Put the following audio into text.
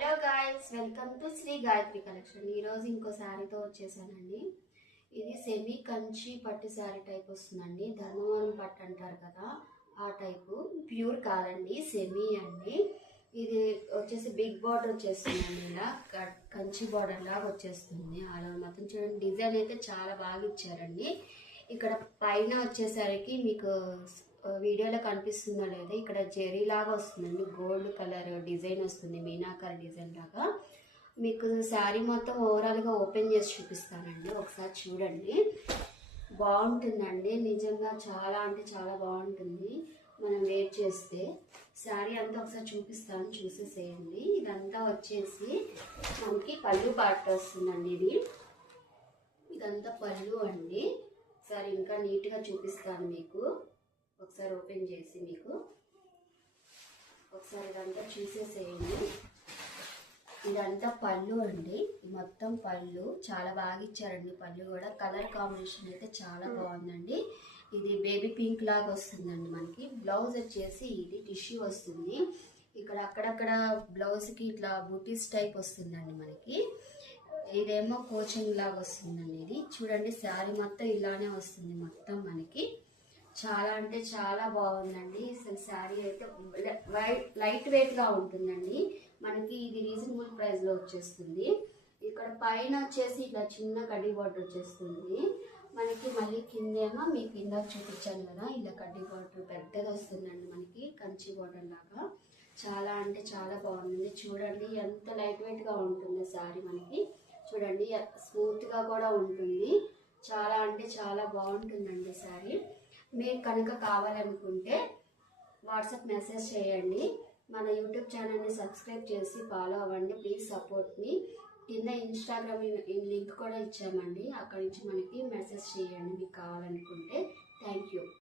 Hello guys, welcome to Shri Gayatri collection. ఈరోజు ఇంకో శారీతో వచ్చేసానండి. ఇది సెమీ కంచి పట్టు శారీ టైప్ వస్తుందండి. ధర్మవరం పట్టు అంటారు కదా, ఆ టైపు. ప్యూర్ కాదండి, సెమీ అండి. ఇది వచ్చేసి బిగ్ బార్డర్ వచ్చేస్తుందండి. ఇలా కంచి బార్డర్ లాగా వచ్చేస్తుంది. అలా మొత్తం చూడండి, డిజైన్ అయితే చాలా బాగా ఇచ్చారండి. ఇక్కడ పైన వచ్చేసరికి మీకు వీడియోలో కనిపిస్తుందో లేదా, ఇక్కడ జెరీ లాగా వస్తుందండి. గోల్డ్ కలర్ డిజైన్ వస్తుంది, మీనాకర్ డిజైన్ లాగా. మీకు శారీ మొత్తం ఓవరాల్గా ఓపెన్ చేసి చూపిస్తానండి, ఒకసారి చూడండి. బాగుంటుందండి, నిజంగా చాలా అంటే చాలా బాగుంటుంది. మనం వేర్ చేస్తే శారీ అంతా ఒకసారి చూపిస్తాను, చూసేసేయండి. ఇదంతా వచ్చేసి మనకి పళ్ళు పార్ట్ వస్తుందండి. ఇదంతా పళ్ళు అండి. ఒకసారి ఇంకా నీట్గా చూపిస్తాను మీకు, ఒకసారి ఓపెన్ చేసి మీకు ఒకసారి ఇదంతా చూసేసేయండి. ఇదంతా పళ్ళు అండి, మొత్తం పళ్ళు చాలా బాగా ఇచ్చారండి. పళ్ళు కూడా కలర్ కాంబినేషన్ అయితే చాలా బాగుందండి. ఇది బేబీ పింక్ లాగా వస్తుందండి. మనకి బ్లౌజ్ వచ్చేసి ఇది టిష్యూ వస్తుంది. ఇక్కడ అక్కడక్కడ బ్లౌజ్కి ఇట్లా బూటీస్ టైప్ వస్తుందండి మనకి. ఇదేమో కోచింగ్ లాగా వస్తుందండి. ఇది చూడండి, శారీ మొత్తం ఇలానే వస్తుంది మొత్తం మనకి. చాలా అంటే చాలా బాగుందండి. అసలు శారీ అయితే లైట్ వెయిట్ గా ఉంటుందండి మనకి. ఇది రీజనబుల్ ప్రైస్ లో వచ్చేస్తుంది. ఇక్కడ పైన వచ్చేసి ఇట్లా చిన్న కడ్డీ బార్డర్ వచ్చేస్తుంది మనకి. మళ్ళీ కిందేమో మీకు ఇందాక చూపించాను కదా, ఇలా కడ్డీ బార్డర్ పెద్దగా వస్తుందండి మనకి, కంచి బార్డర్ లాగా. చాలా అంటే చాలా బాగుంది. చూడండి ఎంత లైట్ వెయిట్ గా ఉంటుంది శారీ మనకి. చూడండి, స్మూత్ గా కూడా ఉంటుంది. చాలా అంటే చాలా బాగుంటుందండి శారీ. మీకు కనుక కావాలనుకుంటే వాట్సాప్ మెసేజ్ చేయండి. మన యూట్యూబ్ ఛానల్ని సబ్స్క్రైబ్ చేసి ఫాలో అవ్వండి. ప్లీజ్ సపోర్ట్ మీ. కింద ఇన్స్టాగ్రామ్ లింక్ కూడా ఇచ్చామండి, అక్కడి నుంచి మనకి మెసేజ్ చేయండి మీకు కావాలనుకుంటే. Thank you.